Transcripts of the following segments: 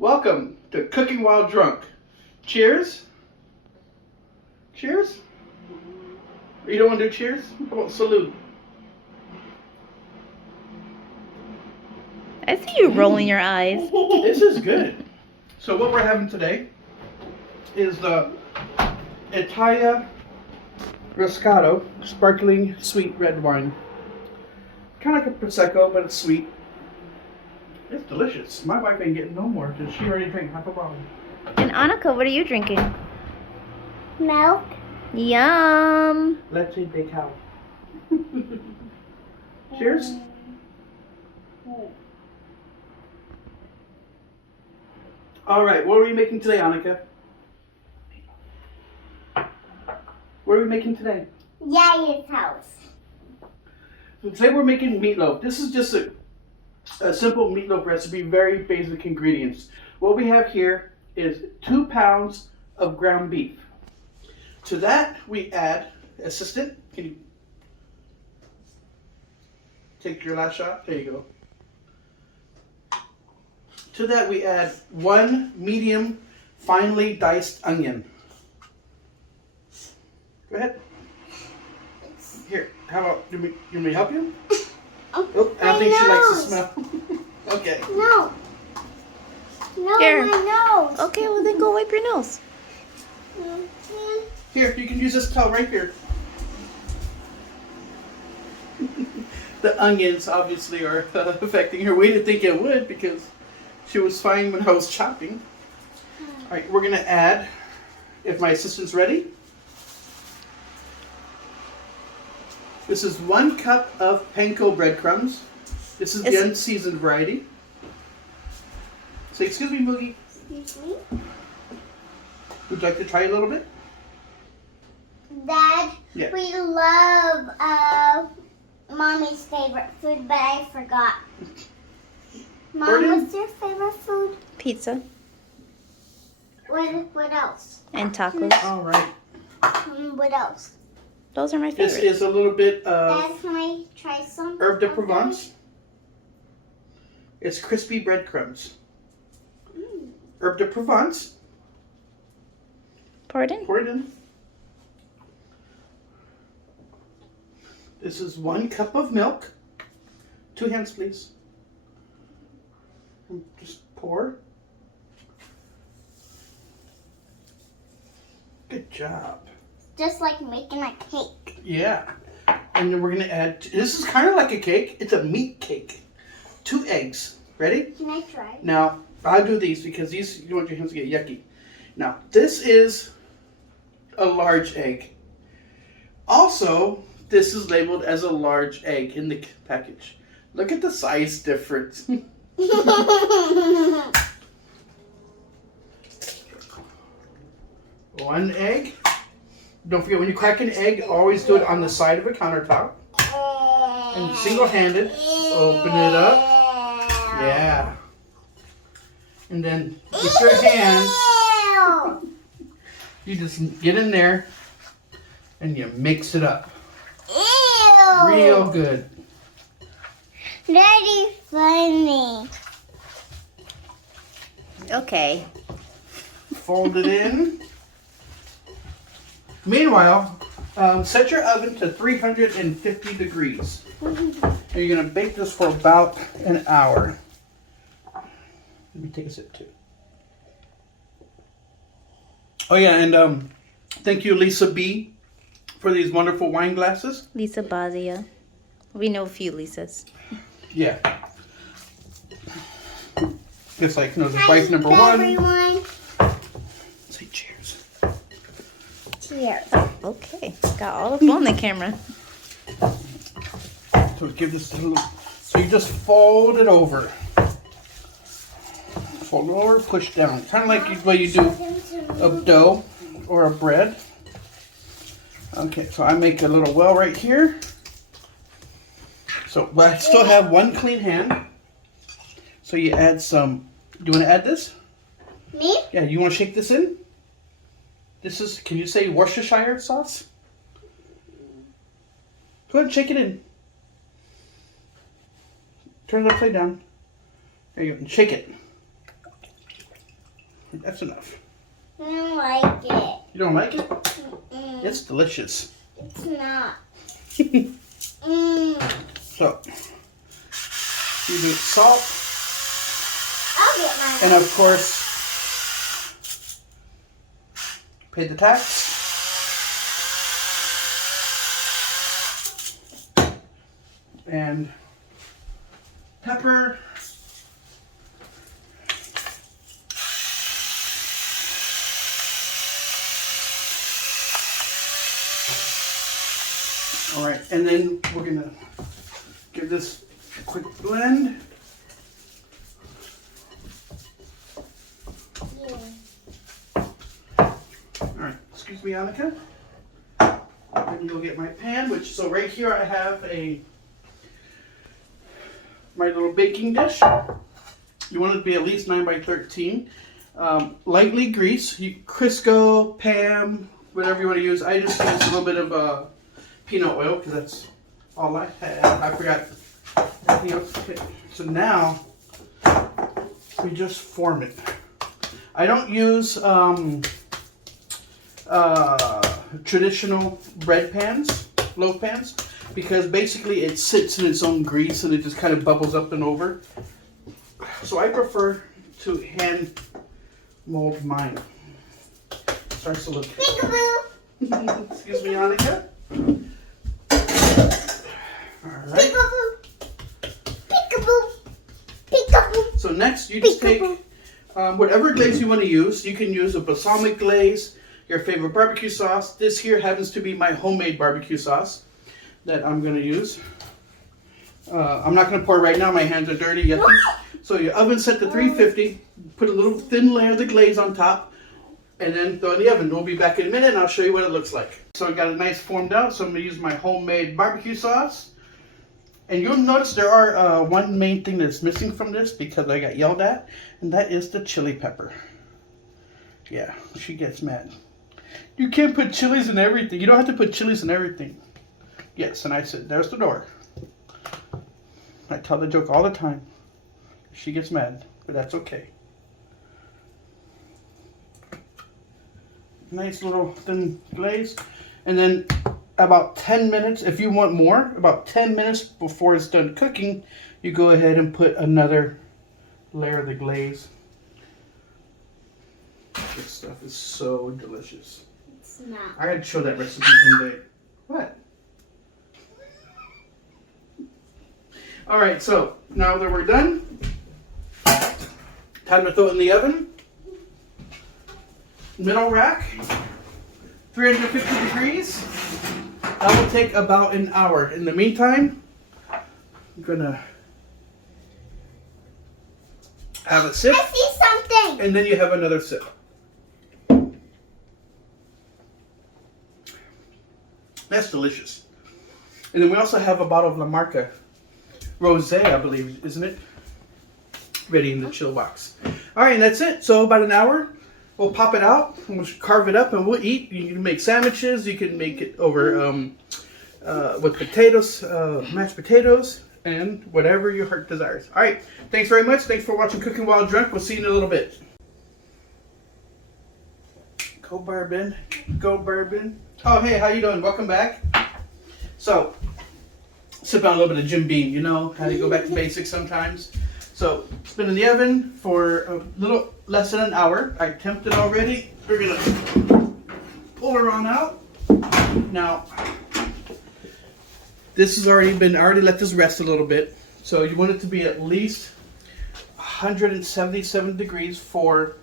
Welcome to Cooking While Drunk. Cheers. Cheers. You don't want to do cheers? How about salute? I see you rolling your eyes. This is good. So what we're having today is the Italia Roscato sparkling sweet red wine. Kind of like a Prosecco, but it's sweet. It's delicious. My wife ain't getting no more because she already drank half a bottle. And Annika, what are you drinking? Milk. Yum. Let's eat big cow. Cheers. All right, what are we making today, Annika? What are we making today? Yaya's house. So today we're making meatloaf. This is just a simple meatloaf recipe, very basic ingredients. What we have here is 2 pounds of ground beef. To that we add, assistant, can you take your last shot? There you go. To that we add 1 medium finely diced onion. Go ahead. Here, how about, you want me to help you? Oh, I don't think she likes the smell. Okay. No. No, Here. my nose. Okay, well then go wipe your nose. Here, you can use this towel right here. The onions obviously are affecting her. We didn't think it would because she was fine when I was chopping. All right, we're gonna add, if my assistant's ready. This is 1 cup of panko breadcrumbs. This is the Is- unseasoned variety. Say, excuse me, Moogie. Excuse me? Would you like to try a little bit? Dad, Yeah. we love Mommy's favorite food, but I forgot. Mom, Gordon? what's your favorite food? Pizza What else? and tacos. All right. What else? Those are my This favorites. is a little bit Dad, of can I try some? herbe de of Provence. It's crispy breadcrumbs. Herbe de Provence. Pardon? Pour it in. This is 1 cup of milk. 2 hands, please. And just pour. Good job. Just like making a cake. Yeah. And then we're going to add, this is kind of like a cake. It's a meat cake. 2 eggs. Ready? Can I try? Now, I'll do these because these, you don't want your hands to get yucky. Now, this is a large egg. Also, this is labeled as a large egg in the package. Look at the size difference. 1 egg. Don't forget, when you crack an egg, always do it on the side of a countertop. And single-handed, open it up. Yeah. And then with your hands, you just get in there and you mix it up. Ew. Real good. Daddy, funny. Okay. Fold it in. Meanwhile, set your oven to 350 degrees. And you're going to bake this for about an hour. Let me take a sip too. Oh yeah, and thank you, Lisa B, for these wonderful wine glasses. Lisa Bazia. We know a few Lisas. Yeah. It's like, you know, the Hi, wife number 1. everyone. Say cheers. Cheers. Okay. Got all up on the camera. So give this a little, so you just fold it over. Fold it over, push down. Kind of like the way you do a dough or a bread. Okay, so I make a little well right here. So, but I still have 1 clean hand. So you add some, do you want to add this? Me? Yeah, you want to shake this in? This is, can you say Worcestershire sauce? Go ahead and shake it in. Turn it upside down. There you go, and shake it. That's enough. I don't like it. You don't like it? Mm-mm. It's delicious. It's not. So, you do salt, I'll get mine. and of course, pay the tax. And pepper. All right, and then we're gonna give this a quick blend. Yeah. All right, excuse me, Annika. And you'll get my pan, which, so right here I have my little baking dish. You want it to be at least 9 by 13. Lightly grease, Crisco, Pam, whatever you want to use. I just use a little bit of peanut oil because that's all I have. I forgot everything else. Okay. So now we just form it. I don't use traditional bread pans, loaf pans, because basically it sits in its own grease and it just kind of bubbles up and over. So I prefer to hand mold mine. Starts to look. Peekaboo. Excuse me, Annika. All right. Peekaboo. Peekaboo. Peekaboo. So next, you just take whatever glaze you want to use. You can use a balsamic glaze, your favorite barbecue sauce. This here happens to be my homemade barbecue sauce that I'm going to use. I'm not going to pour right now. My hands are dirty. Yucky. So your oven's set to 350. Put a little thin layer of the glaze on top, and then throw it in the oven. We'll be back in a minute, and I'll show you what it looks like. So I got it nice formed out. So I'm going to use my homemade barbecue sauce. And you'll notice there are one main thing that's missing from this because I got yelled at, and that is the chili pepper. Yeah, she gets mad. You can't put chilies in everything. You don't have to put chilies in everything. Yes, and I said, there's the door. I tell the joke all the time. She gets mad, but that's okay. Nice little thin glaze. And then about 10 minutes, if you want more, about 10 minutes before it's done cooking, you go ahead and put another layer of the glaze. This stuff is so delicious. It's not. I gotta show that recipe someday. What? Alright, so now that we're done, time to throw it in the oven. Middle rack, 350 degrees. That will take about an hour. In the meantime, I'm gonna have a sip, I see something. and then you have another sip. That's delicious. And then we also have a bottle of La Marca Rosé, I believe, isn't it? Ready in the chill box. All right, and that's it. So about an hour, we'll pop it out, and we'll carve it up, and we'll eat. You can make sandwiches. You can make it over with potatoes, mashed potatoes, and whatever your heart desires. All right, thanks very much. Thanks for watching Cooking While Drunk. We'll see you in a little bit. Go Bourbon. Go Bourbon. Oh, hey, how you doing? Welcome back. So, sip on a little bit of Jim Beam. You know how to go back to basics sometimes. So, it's been in the oven for a little less than an hour. I temped it already. We're gonna pull her on out. Now, this has already let this rest a little bit. So you want it to be at least 177 degrees for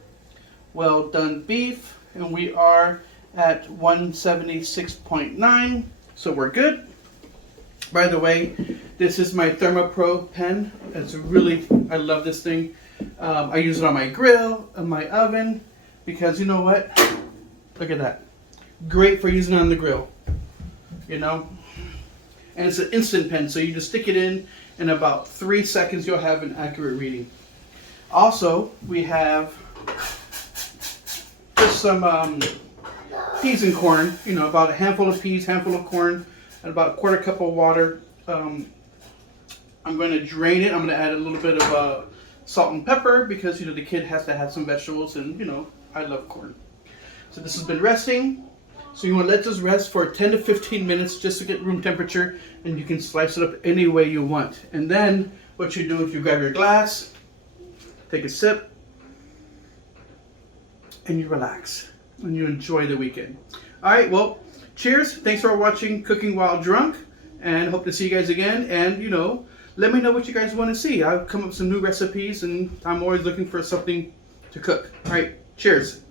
well done beef. And we are at 176.9. So we're good. By the way, this is my ThermoPro pen. It's really, I love this thing. I use it on my grill, on my oven, because you know what? Look at that. Great for using on the grill, you know? And it's an instant pen, so you just stick it in about 3 seconds you'll have an accurate reading. Also, we have just some peas and corn, you know, about a handful of peas, handful of corn, and about a quarter cup of water. I'm going to drain it. I'm going to add a little bit of salt and pepper because, the kid has to have some vegetables, and, I love corn. So this has been resting. So you want to let this rest for 10 to 15 minutes just to get room temperature, and you can slice it up any way you want. And then what you do is you grab your glass, take a sip, and you relax, and you enjoy the weekend. All right, well, cheers. Thanks for watching Cooking While Drunk, and hope to see you guys again. And, let me know what you guys want to see. I've come up with some new recipes, and I'm always looking for something to cook. All right, cheers.